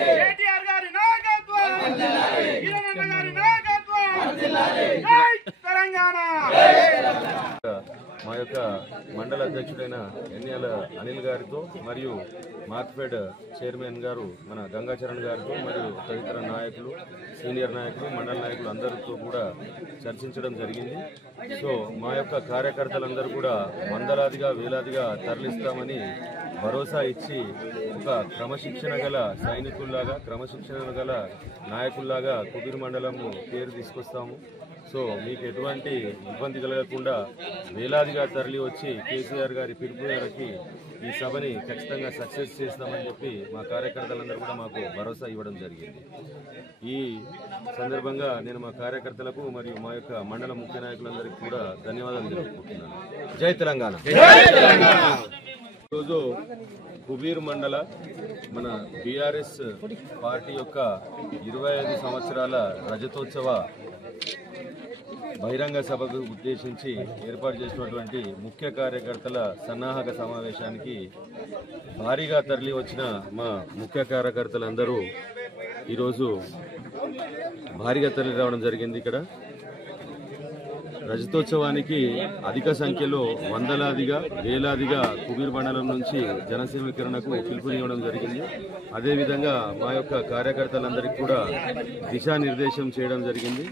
కేటీఆర్ గారి నాయకత్వం, కిరణ్ గారి నాయకత్వం, జై తెలంగాణ. మా యొక్క మండల అధ్యక్షుడైన ఎన్నియాల అనిల్ గారితో మరియు మార్క్ఫెడ్ చైర్మన్ గారు మన గంగాచరణ్ గారితో మరియు తదితర నాయకులు, సీనియర్ నాయకులు, మండల నాయకులు అందరితో కూడా చర్చించడం జరిగింది. సో మా యొక్క కార్యకర్తలందరూ కూడా వందలాదిగా వేలాదిగా తరలిస్తామని భరోసా ఇచ్చి ఒక క్రమశిక్షణ గల సైనికుల్లాగా, క్రమశిక్షణ గల నాయకుల్లాగా కుబీర్ మండలం పేరు తీసుకొస్తాము. సో మీకు ఎటువంటి ఇబ్బంది కలగకుండా వేలాదిగా తరలి వచ్చి కేసీఆర్ గారి పిలుపు మేరకి ఈ సభని ఖచ్చితంగా సక్సెస్ చేస్తామని చెప్పి మా కార్యకర్తలందరూ కూడా మాకు భరోసా ఇవ్వడం జరిగింది. ఈ సందర్భంగా నేను మా కార్యకర్తలకు మరియు మా యొక్క మండల ముఖ్య నాయకులందరికీ కూడా ధన్యవాదాలు తెలుపుకుంటున్నాను. జై తెలంగాణ. ఈరోజు కుబీర్ మండల మన బీఆర్ఎస్ పార్టీ యొక్క 25 సంవత్సరాల రజతోత్సవ బహిరంగ సభకు ఉద్దేశించి ఏర్పాటు చేసినటువంటి ముఖ్య కార్యకర్తల సన్నాహక సమావేశానికి భారీగా తరలి వచ్చిన మా ముఖ్య కార్యకర్తలందరూ ఈరోజు భారీగా తరలి రావడం జరిగింది. ఇక్కడ రజతోత్సవానికి అధిక సంఖ్యలో వందలాదిగా వేలాదిగా కుబీర్ మండలం నుంచి జనసమీకరణకు పిలుపునివ్వడం జరిగింది. అదేవిధంగా మా యొక్క కార్యకర్తలందరికీ కూడా దిశానిర్దేశం చేయడం జరిగింది.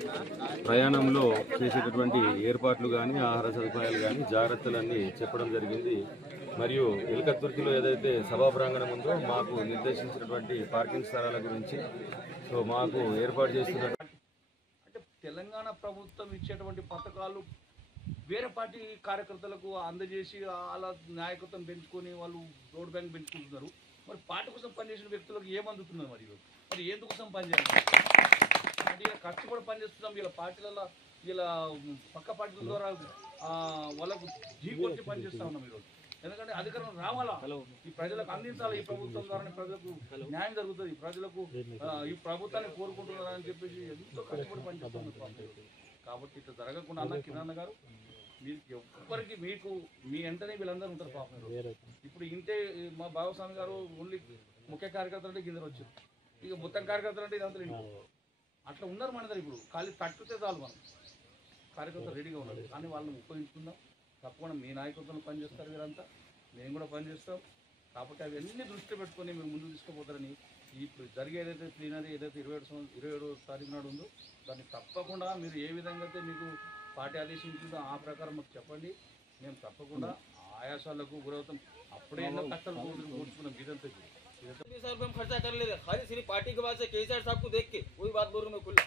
ప్రయాణంలో చేసేటటువంటి ఏర్పాట్లు కానీ, ఆహార సదుపాయాలు కానీ, జాగ్రత్తలన్నీ చెప్పడం జరిగింది. మరియు ఎలకతుర్తిలో ఏదైతే సభా ప్రాంగణం ఉందో మాకు నిర్దేశించినటువంటి పార్కింగ్ స్థలాల గురించి సో మాకు ఏర్పాటు చేస్తున్న తెలంగాణ ప్రభుత్వం ఇచ్చేటువంటి పథకాలు వేరే పార్టీ కార్యకర్తలకు అందజేసి వాళ్ళ నాయకత్వం పెంచుకొని వాళ్ళు రోడ్ బ్యాంక్ పెంచుకుంటున్నారు. మరి పార్టీ కోసం పనిచేసిన వ్యక్తులకు ఏమందుతున్నారు? మరి ఎందుకోసం పనిచేయాలి? అంటే ఇలా కష్టపడి పనిచేస్తున్నాం. వీళ్ళ పార్టీలలో వీళ్ళ పక్క పార్టీల ద్వారా వాళ్ళకు కొట్టి పనిచేస్తూ ఉన్నాం ఈరోజు. ఎందుకంటే అధికారం రావాలా, ఈ ప్రజలకు అందించాలి. ఈ ప్రభుత్వం ద్వారా ప్రజలకు న్యాయం జరుగుతుంది. ప్రజలకు ఈ ప్రభుత్వాన్ని కోరుకుంటున్నారని చెప్పేసి ఎంతో కష్టపడి పనిచేస్తున్నారు. కాబట్టి ఇట్లా జరగకుండా అన్న కిరణ్ గారు మీరు ఎవ్వరికి మీకు మీ వెంటనే వీళ్ళందరూ ఉంటారు పాపం. ఇప్పుడు ఇంతే మా బాబుస్వామి గారు ఓన్లీ ముఖ్య కార్యకర్తలు అంటే కింద వచ్చారు. ఇక మొత్తం కార్యకర్తలు అంటే ఇదంతా అట్లా ఉన్నారు మన దగ్గర. ఇప్పుడు ఖాళీ తట్టుతే చాలు మనం కార్యకర్తలు రెడీగా ఉన్నారు. కానీ వాళ్ళని ఉపయోగించుకుందాం. తప్పకుండా మీ నాయకత్వం పనిచేస్తారు, వీరంతా మేము కూడా పనిచేస్తాం. కాబట్టి అవన్నీ దృష్టి పెట్టుకొని మీరు ముందు తీసుకుపోతారని ఇప్పుడు జరిగే ఏదైతే ప్లీనరీ ఏదైతే 27వ తారీఖు నాడు ఉందో దాన్ని తప్పకుండా మీరు ఏ విధంగా అయితే మీకు పార్టీ ఆదేశించిందో ఆ ప్రకారం మాకు చెప్పండి. మేము తప్పకుండా ఆయాసాలకు గురవుతాం. అప్పుడే ఎన్నో కష్టాలు కూర్చుకున్నాం. ఇదంతా हम खर्चा कर ले रहे खाली सिर्फ पार्टी के बाद से केसीआर साहब को देख के वही बात बोल रहा हूँ मैं खुला,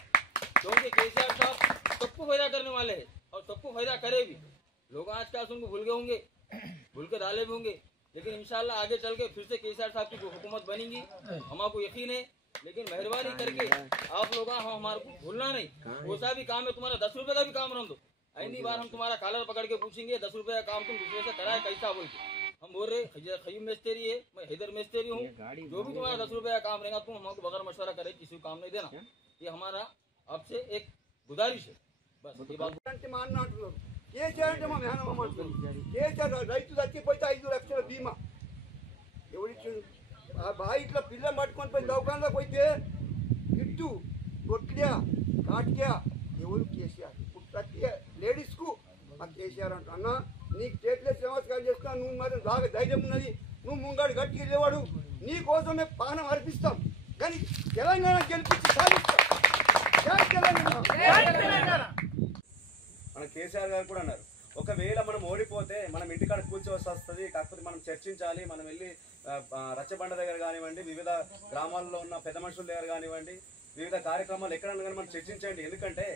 क्योंकि केसीआर साहब सबको फायदा करने वाले हैं और सबको फायदा करे भी। लोग आज क्या उनको भूल गए होंगे, भूल के डाले भी होंगे, लेकिन इंशाल्लाह आगे चल के फिर से केसीआर साहब की हुकूमत बनेगी, हमको यकीन है। लेकिन मेहरबानी करके आप लोग हमारे को भूलना नहीं। कोसा भी काम है तुम्हारा 10 रुपए का भी काम रह दो, अगली बार हम तुम्हारा कॉलर पकड़ के पूछेंगे 10 रुपए का काम तुम दूसरे से कराए कैसा बोल के। हम बोल रहे खयूम मिस्त्री है, मैं हैदर मिस्त्री हूँ, जो भी तुम्हारा 10 रुपए का काम रहेगा तुम हमको बगैर मशवरा करे किसी को काम नहीं देना। ये हमारा आपसे एक गुजारिश है। बस ये बात కేసీఆర్ మా మేనమామ అంటున్నాం. కేసీఆర్ రైతు చచ్చిపోతే 5 లక్షల బీమా ఎవరిచ్చాడు? ఆ బావి ఇట్లా పిల్లలు పట్టుకొని పోయి దవాఖానలో పోతే ఇట్టు కొట్టియా కాటియా ఎవరు? కేసీఆర్. ఇప్పుడు ప్రతి లేడీస్కు ఆ కేసీఆర్ అంట. అన్న నీకు స్టేట్లెస్ నమస్కారం చేస్తున్నా, నువ్వు మరి బాగా ధైర్యం ఉన్నది, నువ్వు ముంగాడు గట్టిగా లేవాడు, నీ కోసమే పానం అర్పిస్తాం. కానీ తెలంగాణ గెలిపించి సాధిస్తాం. మన కేసీఆర్ గారు కూడా అన్నారు, ఒకవేళ మనం ఓడిపోతే మనం ఇంటికాడ కూర్చోవలసి వస్తుంది, కాకపోతే మనం చర్చించాలి. మనం వెళ్ళి రచ్చబండ దగ్గర కానివ్వండి, వివిధ గ్రామాల్లో ఉన్న పెద్ద మనుషుల దగ్గర కానివ్వండి, వివిధ కార్యక్రమాలు ఎక్కడన్నా కానీ మనం చర్చించండి. ఎందుకంటే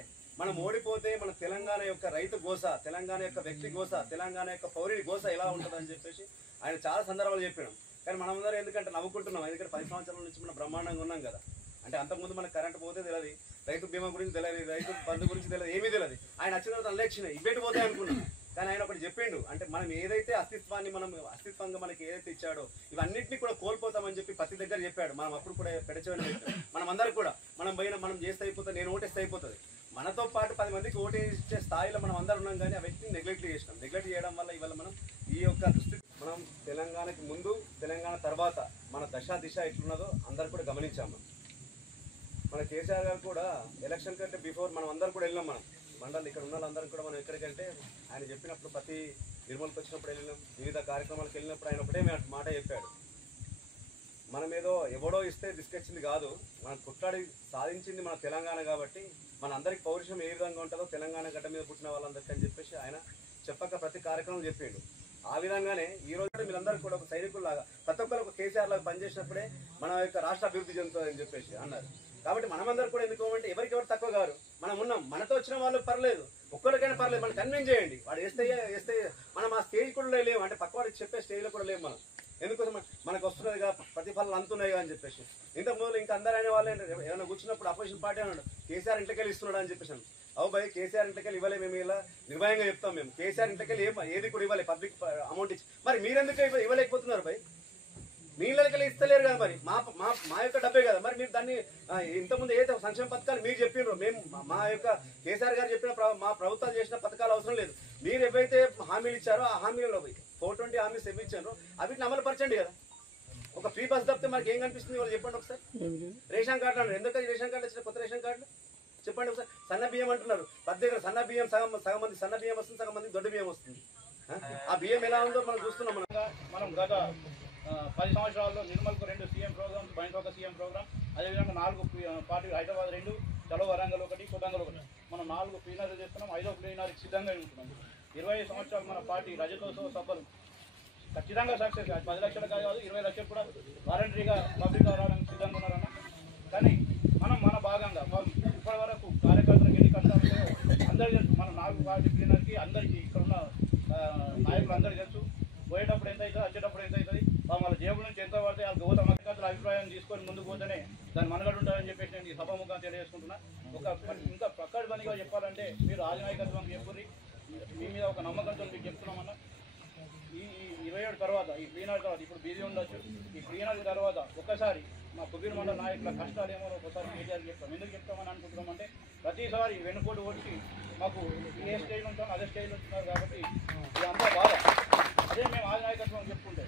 మనం ఓడిపోతే మన తెలంగాణ యొక్క రైతు గోస, తెలంగాణ యొక్క వ్యక్తి గోస, తెలంగాణ యొక్క పౌరుడి గోస ఎలా ఉంటుందని చెప్పేసి ఆయన చాలా సందర్భాలు చెప్పినాం. కానీ మనమందరం ఎందుకంటే నవ్వుకుంటున్నాం. ఎందుకంటే 10 సంవత్సరాల నుంచి మనం బ్రహ్మాండంగా ఉన్నాం కదా. అంటే అంతకుముందు మనకు కరెంట్ పోతే తెలియదు, రైతు బీమా గురించి తెలియదు, రైతు బంధు గురించి తెలియదు, ఏమీ తెలియదు. ఆయన వచ్చిన తర్వాత ఎలక్షన్ ఇవేటి పోతాయి అనుకున్నాం. కానీ ఆయన ఒకటి చెప్పిండు, అంటే మనం ఏదైతే అస్తిత్వంగా మనకి ఏదైతే ఇచ్చాడో ఇవన్నింటినీ కూడా కోల్పోతామని చెప్పి ప్రతి దగ్గర చెప్పాడు. మనం అప్పుడు కూడా పెడచవని పెట్టాం. మనం అందరూ కూడా మనం చేస్తే అయిపోతుంది, నేను ఓటేస్తే అయిపోతుంది. మనతో పాటు 10 మందికి ఓటేసే స్థాయిలో మనం అందరూ ఉన్నాం. కానీ ఆ వ్యక్తిని నెగ్లెక్ట్ చేసినాం. నెగ్లెక్ట్ చేయడం వల్ల ఇవాళ మనం ఈ యొక్క దుస్థితి మనం తెలంగాణకి ముందు తెలంగాణ తర్వాత మన దశ దిశ ఎట్లున్నదో అందరు కూడా గమనించాము. మన కేసీఆర్ గారు కూడా ఎలక్షన్ కంటే బిఫోర్ మనం అందరు కూడా వెళ్ళినాం. మనం మండలి ఇక్కడ ఉన్న వాళ్ళందరం కూడా మనం ఎక్కడికంటే ఆయన చెప్పినప్పుడు ప్రతి నిర్మల్కి వచ్చినప్పుడు వెళ్ళినాం, వివిధ కార్యక్రమాలకు వెళ్ళినప్పుడు ఆయన ఒకటే మాట చెప్పాడు, మనం ఏదో ఎవడో ఇస్తే తీసుకొచ్చింది కాదు, మనం కొట్లాడి సాధించింది మన తెలంగాణ కాబట్టి మన అందరికి పౌరుషం ఏ విధంగా ఉంటుందో తెలంగాణ గడ్డ మీద పుట్టిన వాళ్ళందరికీ అని చెప్పేసి ఆయన చెప్పక ప్రతి కార్యక్రమం చెప్పిండు. ఆ విధంగానే ఈ రోజు మీరందరూ కూడా ఒక సైనికుల్లాగా ప్రతి ఒక్కరు ఒక కేసీఆర్ లాగా పనిచేసినప్పుడే మన యొక్క రాష్ట్ర అభివృద్ధి చెందుతుందని చెప్పేసి అన్నారు. కాబట్టి మనమందరూ కూడా ఎందుకోమంటే ఎవరు తక్కువ గారు, మనం ఉన్నాం, మనతో వచ్చిన వాళ్ళు పర్లేదు, ఒక్కరికైనా పర్లేదు, మనం కన్విన్స్ చేయండి. వాడు వేస్తే మనం ఆ స్టేజ్ కూడా లేవు, అంటే పక్క వాడికి చెప్పే స్టేజ్లో కూడా లేవు. మనం ఎందుకోసం మనకు వస్తున్నదిగా ప్రతిఫలాలు అంతున్నాయిగా అని చెప్పేసి ఇంతకు ముందు ఇంకా అందరూ అయిన వాళ్ళు ఏమైనా కూర్చున్నప్పుడు అపోజిషన్ పార్టీ అన్నాడు కేసీఆర్ ఇంటికెళ్ళి ఇస్తున్నాడు అని చెప్పేసి. అవు భయ్ కేసీఆర్ ఇంటికెళ్ళి ఇవ్వలే, మేము ఇలా నిర్భయంగా చెప్తాం, మేము కేసీఆర్ ఇంటికెళ్ళి ఏది కూడా ఇవ్వాలి, పబ్లిక్ అమౌంట్ ఇచ్చి. మరి మీరెందుకు ఇవ్వలేకపోతున్నారు భయ్? మీ ఇళ్ళకెళ్ళి ఇస్తలేరు కదా, మరి మా యొక్క డబ్బే కదా. మరి మీరు దాన్ని ఇంతకుముందు ఏదైతే సంక్షేమ పథకాలు మీరు చెప్పినారో, మేము మా యొక్క కేసీఆర్ గారు చెప్పిన మా ప్రభుత్వాలు చేసిన పథకాలు అవసరం లేదు. మీరు ఏవైతే హామీలు ఇచ్చారో ఆ హామీలలో 420 హామీలు ఇచ్చారో అవిటిని అమలు పరచండి కదా. ఒక ఫ్రీ బస్ తప్పితే మనకి ఏం కనిపిస్తుంది వాళ్ళు చెప్పండి ఒకసారి. రేషన్ కార్డు అన్నారు, ఎందుకంటే రేషన్ కార్డు వచ్చిన కొత్త రేషన్ కార్డులు చెప్పండి ఒకసారి. సన్న బియ్యం అంటున్నారు, ప్రత్యేక సన్న బియ్యం సగం మంది సన్న బియ్యం వస్తుంది, సగం మంది దొడ్డు బియ్యం వస్తుంది. ఆ బియ్యం ఎలా ఉందో మనం చూస్తున్నాం. మనం గత 10 సంవత్సరాల్లో నిర్మల్కు 2 సీఎం ప్రోగ్రామ్స్, బయట ఒక సీఎం ప్రోగ్రామ్, అదేవిధంగా 4 పార్టీ, హైదరాబాద్ 2, చలో వరంగల్ 1, కొడంగల్ 1, మనం 4 ప్లీనర్లు చేస్తున్నాం. 5వ ప్లీనర్కి సిద్ధంగా ఉంటున్నాం. 25 సంవత్సరాలు మన పార్టీ రజతోత్సవ సభలు ఖచ్చితంగా సక్సెస్. 10 లక్షలు కాదు, 20 లక్షలు కూడా వాలంటరీగా పబ్లిక్ రావడానికి సిద్ధంగా ఉన్నారన్న. కానీ మన భాగంగా ఇప్పటి వరకు కార్యకర్తలకు ఎన్ని కష్టాలు అందరికీ తెలుసు. మన 4 పార్టీ ప్లీనర్కి అందరికీ ఇక్కడ ఉన్న నాయకులు అందరికీ తెలుసు. పోయేటప్పుడు ఎంత అవుతుంది, వచ్చేటప్పుడు ఎంత అవుతుంది, వాళ్ళ జేబుల నుంచి ఎంత పడితే వాళ్ళ గౌతమ కార్యకర్తల అభిప్రాయం తీసుకొని ముందుకు పోతేనే దాని మనగడ ఉంటుందని చెప్పేసి నేను ఈ సభాముఖంగా తెలియజేసుకుంటున్నా. ఇంకా ప్రకటనగా చెప్పాలంటే మీరు ఆదినాయకత్వం చెప్పుర్రి, మీ మీద ఒక నమ్మకంతో మీకు చెప్తున్నామన్నా. ఈ 27 తర్వాత, ఈ ప్లీనర్ తర్వాత, ఇప్పుడు బిజీ ఉండొచ్చు, ఈ ప్లీనర్ తర్వాత ఒక్కసారి మా కుబీర్ మండల నాయకుల కష్టాలు ఏమో ఒకసారి కేటీఆర్ చెప్తాం. ఎందుకు చెప్తామని అనుకుంటున్నామంటే ప్రతిసారి వెన్నుపోటు వచ్చి మాకు ఏ స్టేజ్ ఉంటాం అదే స్టేజ్లో ఉంటున్నారు కాబట్టి ఇదంతా బాధ. అదే మేము ఆదినాయకత్వం చెప్పుకుంటే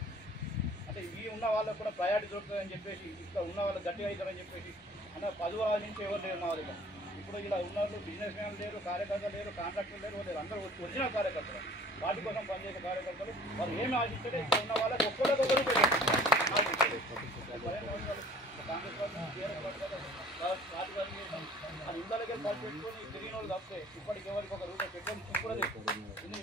అంటే ఈ ఉన్న వాళ్ళకు కూడా ప్రయారిటీ దొరుకుతుందని చెప్పేసి, ఇక్కడ ఉన్న వాళ్ళకి గట్టిగా అవుతారని చెప్పేసి అన్న 10 రోజుల నుంచి ఎవరు లేరు మా దగ్గర. ఇప్పుడు ఇలా ఉన్నారు, బిజినెస్ మ్యాన్ లేరు, కార్యకర్తలు లేరు, కాంట్రాక్టర్లు లేరు, వాళ్ళు అందరూ ఒరిజినల్ కార్యకర్తలు, పార్టీ కోసం పనిచేసే కార్యకర్తలు. వాళ్ళు ఏమి ఆశించలే, ఇక్కడ ఉన్న వాళ్ళకి ఒక్కరికొకరు కాంగ్రెస్ పార్టీ పార్టీ చేసాం. అది ఇంతలోకే పార్టీ పెట్టుకొని తిరిగిన వాళ్ళు తప్పితే ఇప్పటికి ఎవరికి ఒక రూపాయి పెట్టుకొని కూడా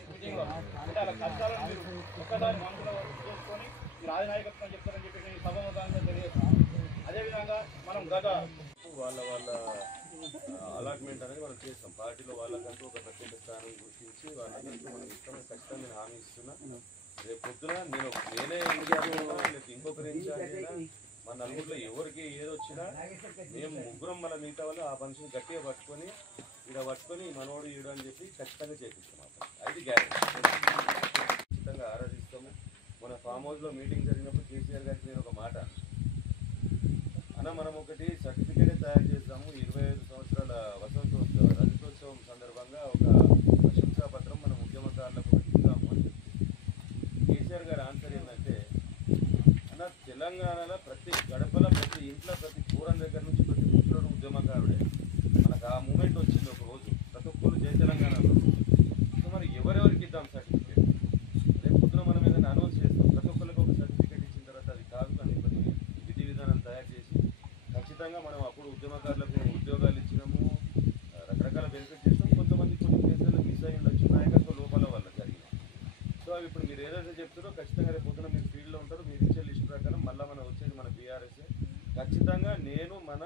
మీటింగ్లో అంటే అలా కష్టాలను మీరు ఒక్కసారి మనసులో చేసుకొని మీరు ఆదినాయకత్వం చెప్తారని చెప్పి నేను సభాముఖంగా తెలియజేస్తాను. అదేవిధంగా మనం గత వాళ్ళ అలాట్మెంట్ అనేది మనం చేస్తాం. పార్టీలో వాళ్ళకంటూ ఒక ప్రత్యేక స్థానం గుర్తించి వాళ్ళందరికీ మనం ఇస్తామని ఖచ్చితంగా నేను హామీ ఇస్తున్నా. రేపు పొద్దున నేనే లేకపోతే ఇంకొకరి మన నలుగురిలో ఎవరికి ఏదొచ్చినా మేము ముగ్గురం మన మిగతా వాళ్ళు ఆ మనిషిని గట్టిగా పట్టుకొని మనోడు ఈడు అని చెప్పి ఖచ్చితంగా చేపిస్తాం. అది గ్యారెంటీ ఖచ్చితంగా ఆరాధిస్తాము. మన ఫామ్ హౌస్లో మీటింగ్ జరిగినప్పుడు కేసీఆర్ గారికి నేను ఒక మాట అన్న, మనం ఒకటి సర్టిఫికేట్ తయారు చేస్తాము. 25 సంవత్సరాల రజతోత్సవం సందర్భంగా ఒక ప్రశంసా పత్రం మన ఉద్యమకారులకు ఇద్దాము అని. కేసీఆర్ గారి ఆన్సర్ ఏంటంటే, అన్న తెలంగాణలో ప్రతి గడపల, ప్రతి ఇంట్లో, ప్రతి కూరం దగ్గర నుంచి ప్రతి ఇంట్లో ఉద్యమకారుడే. మనకు ఆ మూమెంట్ వచ్చింది ఒక రోజు, ప్రతి ఒక్కరు జై తెలంగాణలో. సో మరి ఎవరెవరికి ఇద్దాం సర్టిఫికేట్? రేపు పొద్దున మనం ఏదైనా అనౌన్స్ చేస్తాం, ప్రతి ఒక్కరికి ఒక సర్టిఫికేట్ ఇచ్చిన తర్వాత అది కాదు కానీ ప్రతి విధి విధానం తయారు చేసి ఖచ్చితంగా మనం అప్పుడు ఉద్యమకారులకు ఉద్యోగాలు ఇచ్చినాము, రకరకాల బెనిఫిట్ చేస్తాం. కొంతమంది కొన్ని కేసుల్లో మిస్ అయ్యి ఉండొచ్చు, నాయకత్వ లోపాల వల్ల జరిగినాయి. సో అవి ఇప్పుడు మీరు ఏదైతే చెప్తారో ఖచ్చితంగా రేపు పొద్దున మీరు ఫీల్డ్లో ఉంటారు, మీరు ఇచ్చే లిస్ట్ ప్రకారం మళ్ళీ మనం వచ్చేది మన బీఆర్ఎస్. ఖచ్చితంగా నేను మన